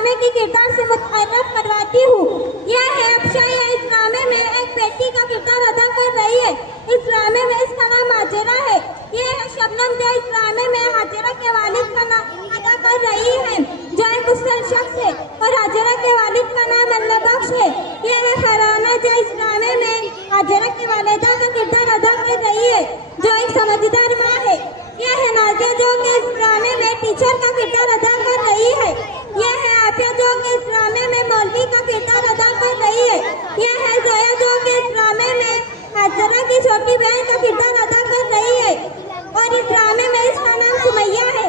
ड्रामे के किरदार से मुतारफ करवाती हूँ। यह है अफशा, यह इस ड्रामे में एक बेटी का किरदार अदा कर रही है। इस ड्रामे में इसका नाम हाजिरा है। यह है शबनम, जो इस ड्रामे में हाजिरा के वालिद का नाम अदा कर रही है, जो एक मुस्लिम शख्स है, और हाजिरा के वालिद का नाम अल्लाह बख्श है। यह है फरहाना, जो इस ड्रामे में हाजिरा की वालिदा का किरदार अदा कर रही है, जो एक समझदार माँ है। यह है नाजिया, जो कि इस ड्रामे में टीचर का किरदार अदा कर रही है। यह है आफिया, जो कि इस ड्रामे में मौलवी का किरदार अदा कर रही है। यह है जोया, जो कि इस ड्रामे में हाजिरा की छोटी बहन का किरदार अदा कर रही है, और इस ड्रामे में इसका नाम सुमैया है।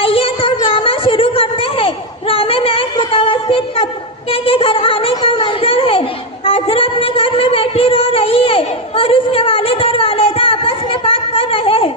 आइए तो ड्रामा शुरू करते हैं। ड्रामे में एक मुतवस्सित तबके के घर आने का मंजर है। हाजिरा अपने घर में बैठी रो रही है और उसके वालिद और वालिदा आपस में बात कर रहे हैं।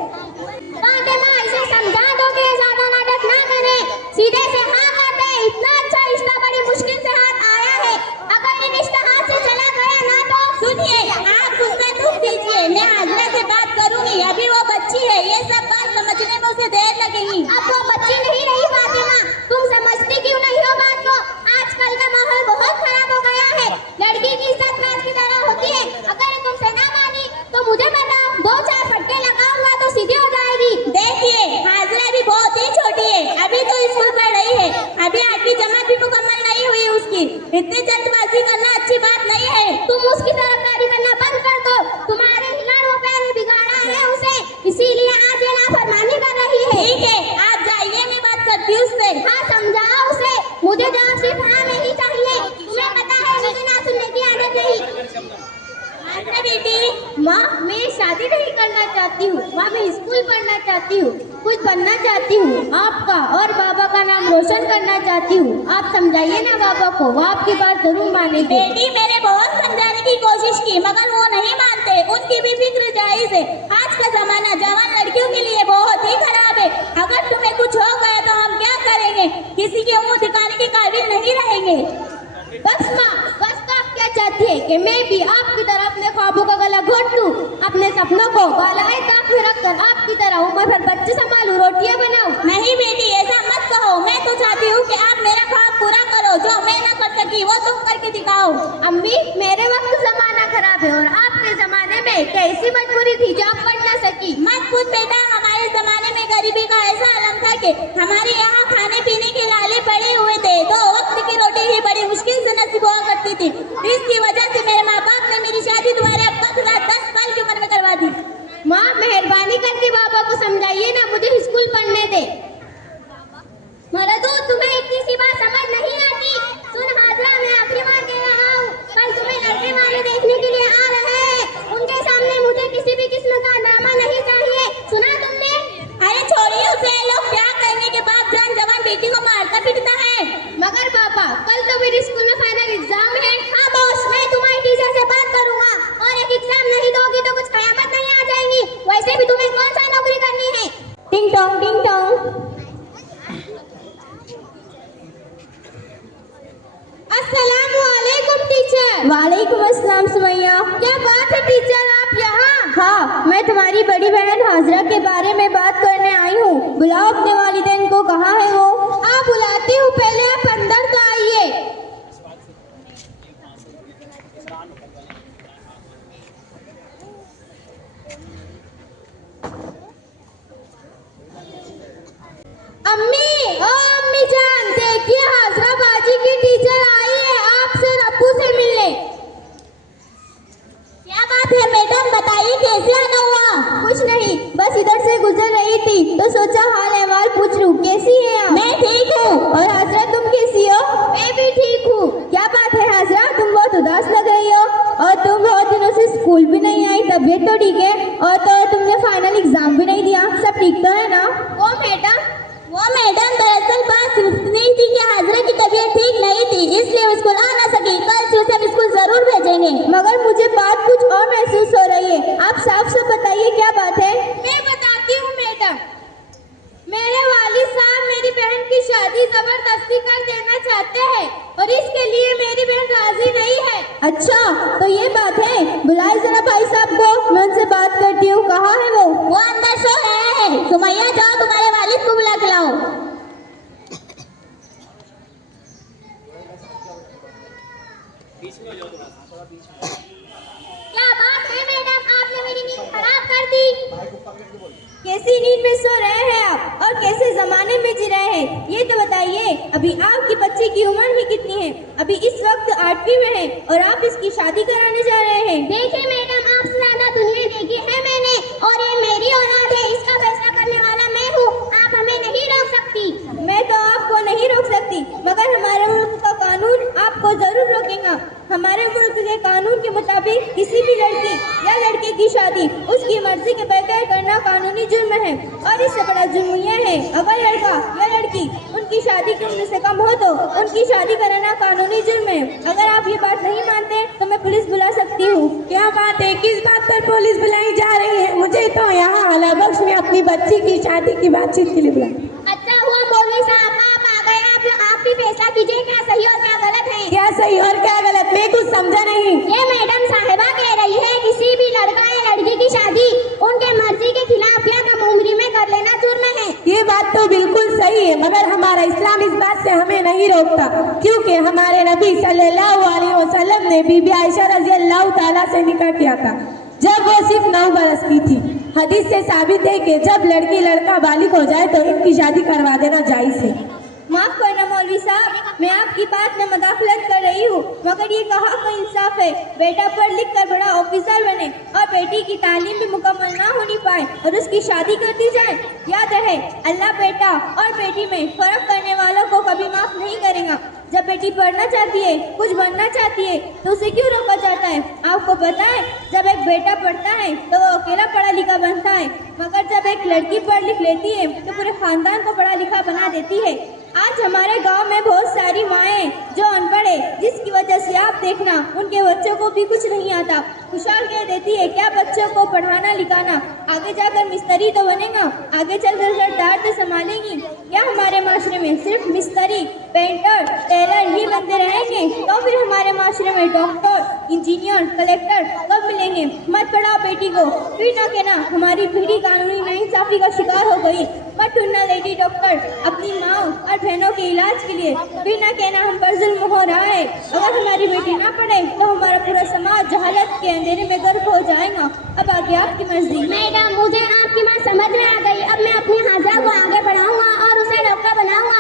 फातिमा, इसे समझा दो कि ज्यादा नाटक ना करे, सीधे से हाँ कर दे। इतना अच्छा रिश्ता बड़ी मुश्किल से हाथ आया है, अगर ये रिश्ता हाथ से चला गया ना तो। सुनिए, आप उसमें दुख दीजिए, मैं हाजिरा से बात करूंगी। अभी वो बच्ची है, ये सब बात समझने में उसे देर लगेगी। अब वो बच्ची नहीं रही फातिमा, तुम समझती क्यों नहीं हो बात को? आजकल का माहौल बहुत खराब हो गया है। लड़की की इज्जत राज की तरह होती है। अगर तुमसे ना मानी तो मुझे बताओ, 2-4 फटके लगाऊंगा तो सीधी हो जाएगी। देखिए, हाजिरा भी बहुत ही छोटी है, अभी तो स्कूल पढ़ रही है, अभी 8वीं जमात भी मुकम्मल नहीं हुई उसकी। इतनी जल्दबाजी करना अच्छी बात नहीं है। तुम उसकी तरफदारी करना बंद कर दो। तुम्हारे हिलार रुपए ने बिगाड़ा है उसे, इसीलिए आज ये नाफरमानी कर रही है। ठीक है, आप जाइए, मैं बात करती हूँ उससे। हाँ, समझाओ उसे। मुझे जवाब सिर्फ हाँ नहीं चाहिए। तुम्हें पता है मुझे ना सुनने की आदत नहीं। बेटी, माँ, मैं शादी नहीं करना चाहती हूँ। माँ, मैं स्कूल पढ़ना चाहती हूँ, कुछ बनना चाहती हूँ, आपका और बाबा का नाम रोशन करना चाहती हूँ। आप समझाइए ना बाबा को, वो आपकी बात जरूर मानेंगे। बेटी, मैंने बहुत समझाने की कोशिश की, मगर वो नहीं मानते। उनकी भी फिक्र जायज है। आज का जमाना जवान लड़कियों के लिए बहुत ही खराब है। अगर तुम्हें कुछ हो गया तो हम क्या करेंगे? किसी के मुंह दिखाने के काबिल नहीं रहेंगे। बस माँ, बस तो आप क्या चाहती है कि मैं भी आपकी तरह अपने ख्वाबों का गला घोट लूं, अपने सपनों को बालाए ताक में रखकर आपकी तरह उम्र भर बच्चे संभालूं, रोटियां बनाऊं? नहीं बेटी, ऐसा मत कहो। मैं तो चाहती हूँ कि आप मेरा ख्वाब पूरा करो। जो मैं न कर सकी वो तुम करके दिखाओ। अम्मी, मेरे वक्त जमाना खराब है और आपके जमाने में कैसी मजबूरी थी जो आप पढ़ न सकी? मत पूछ बेटा, हमारे जमाने में गरीबी का ऐसा आलम था कि हमारे यहाँ खाने पीने के लाले पड़े हुए थे। 2 वक्त की रोटी भी बड़ी मुश्किल से नसीब हुआ करती थी। इसकी वजह से मेरे माँ बाप ने मेरी शादी तुम्हारे अब्बा के साथ 10 साल की उम्र में करवा दी। माँ, मेहरबानी करके बाबा को समझाइए ना, मुझे स्कूल पढ़ने दे। मरदू, तुम्हें इतनी सी बात समझ नहीं आती? सुन हाजिरा, मैं आखिरी बार कह रहा हूँ, कल तुम्हें लड़के वाले देखने के लिए आ रहे हैं। उनके सामने मुझे किसी भी किस्म का ड्रामा नहीं चाहिए। सुना तुमने? अरे छोड़िए उसे, लोग प्यार करने के बाद जान जवान बेटी को मारता पीटता है। मगर पापा, कल तो मेरे स्कूल में फाइनल एग्जाम है। हाँ बॉस, मैं तुम्हारी टीचर से बात करूंगा, और एक एग्जाम नहीं दोगी तो कुछ कयामत नहीं आ जाएगी। वैसे भी तुम्हें कौन सा नौकरी करनी है? टिंग टोंग टिंग टोंग। अस्सलामुअलैकुम टीचर। वालेकुम अस्सलाम सुमैया। क्या बात है टीचर, आप यहाँ? हाँ, मैं तुम्हारी बड़ी बहन हाजिरा के बारे में बात करने आई हूँ। बुलाओ अपने वालिदैन को। कहाँ है वो? हाँ, बुलाती हूँ, पहले आप अंदर तो आइए। अम्मी, ओ अम्मी जान, देखिए हाजिरा बाजी की टीचर आई है आपसे रब्बू से मिलने। क्या बात है मैडम, बताइए कैसे आना हुआ? कुछ नहीं, बस इधर से गुजर रही थी तो सोचा हाल अहवाल पूछ लूं। कैसी है आप? मैं ठीक हूँ। और हाजिरा, तुम कैसी हो? मैं भी ठीक हूँ। क्या बात है हाजिरा, तुम बहुत उदास लग रही हो, और तुम बहुत दिनों से स्कूल भी नहीं आई। तबीयत तो ठीक है? और तो तुमने फाइनल एग्जाम भी नहीं दिया, सब ठीक तो है ना? वो मैडम दरअसल बात इतनी थी कि हाजिरा की तबीयत ठीक नहीं थी, इसलिए वो स्कूल आ ना सकी। कल से उसे हम स्कूल जरूर भेजेंगे। मगर मुझे बात कुछ और महसूस हो रही है। आप साफ साफ बताइए क्या बात है? मैं बताती हूँ मैडम। मेरे वालिद साहब मेरी बहन की शादी जबरदस्ती कर देना चाहते हैं, और इसके लिए मेरी बहन राजी नहीं है। अच्छा, तो ये बात है। बुलाए जरा भाई साहब को, मैं उनसे बात करती हूँ। कहाँ है वो? अंदर सो रहे हैं। सुमैया, जाओ तुम्हारे वालिद को बुला के लाओ। क्या बात है मैडम, आपने मेरी नींद खराब कर दी। कैसी नींद में सो रहे हैं आप और कैसे जमाने में जी रहे हैं, ये तो बताइए। अभी आपकी बच्ची की उम्र ही कितनी है? अभी इस वक्त 8वीं में है और आप इसकी शादी कराने जा रहे हैं। देखिए मैडम, आपसे ज्यादा दुनिया देखी है मैंने, और ये मेरी औलाद है, इसका फैसला करने वाला मैं हूँ। आप हमें नहीं रोक सकती। मैं तो आपको नहीं रोक सकती, मगर हमारे मुल्क का कानून आपको जरूर रोकेगा। हमारे मुल्क के कानून के मुताबिक किसी भी लड़की या लड़के की शादी उसकी मर्जी के बगैर करना कानूनी जुर्म है, और इससे बड़ा जुर्म यह है अगर लड़का या लड़की उनकी शादी की उम्र से कम हो तो उनकी शादी कराना कानूनी जुर्म है। अगर आप ये बात नहीं मानते तो मैं पुलिस बुला सकती हूँ। क्या बात है, किस बात पर पुलिस बुलाई जा रही है? मुझे तो यहाँ अला बख्श में अपनी बच्ची की शादी की बातचीत के लिए बुलाया। अच्छा हुआ मौलवी साहब आप आ गए। आप भी फैसला कीजिए, क्या सही और क्या गलत है। क्या सही और क्या गलत, मैं कुछ समझा नहीं। ये मैडम साहिबा कह रही है किसी भी लड़का या लड़की की शादी उनके मर्जी के खिलाफ या कम उम्री में कर लेना जुर्म है। ये बात तो बिल्कुल सही है, मगर हमारा इस्लाम इस बात से हमें नहीं रोकता, क्योंकि हमारे नबी सल्लल्लाहु अलैहि वसल्लम ने बीबी आयशा रज़ी अल्लाह ताला से निकाह किया था जब वो सिर्फ 9 बरस की थी। हदीस से साबित है कि जब लड़की लड़का बालिग हो जाए तो इनकी शादी करवा देना जायज है। माफ करना मौलवी साहब, मैं आपकी बात में मदाखलत कर रही हूँ, मगर ये कहाँ का इंसाफ है? बेटा पढ़ लिख कर बड़ा ऑफिसर बने और बेटी की तालीम भी मुकम्मल ना होनी पाए और उसकी शादी कर दी जाए। याद रहे, अल्लाह बेटा और बेटी में फर्क करने वालों को कभी माफ नहीं करेगा। जब बेटी पढ़ना चाहती है, कुछ बनना चाहती है, तो उसे क्यों रोका जाता है? आपको पता है, जब एक बेटा पढ़ता है तो वो अकेला पढ़ा लिखा बनता है, मगर जब एक लड़की पढ़ लिख लेती है तो पूरे खानदान को पढ़ा लिखा बना देती है। आज हमारे गांव में बहुत सारी माएँ जो अनपढ़ है, जिसकी वजह से आप देखना उनके बच्चों को भी कुछ नहीं आता। खुशहाल कह देती है क्या बच्चों को पढ़ाना लिखाना, आगे जाकर मिस्त्री तो बनेगा, आगे चलकर सरदार तो संभालेंगी। क्या हमारे माशरे में सिर्फ मिस्त्री, पेंटर, टेलर ये बंदे रहेंगे? तो फिर हमारे माशरे में डॉक्टर, इंजीनियर, कलेक्टर कब मिलेंगे? मत पढ़ाओ बेटी को, फिर ना कहना हमारी पीढ़ी कानूनी नाइंसाफी का शिकार हो गई। मत ढूंढना लेडी डॉक्टर अपनी माँ और बहनों के इलाज के लिए, फिर ना कहना हम पर जुल्म हो रहा है। अगर हमारी बेटी ना पढ़े तो हमारा पूरा समाज जहालत के अंधेरे में गर्क हो जाएगा। अब आगे आपकी मर्जी। मैडम मुझे आपकी बात समझ में आ गई। अब मैं अपनी हाजरा को आगे बढ़ाऊंगा और उसे डॉक्टर बनाऊंगा।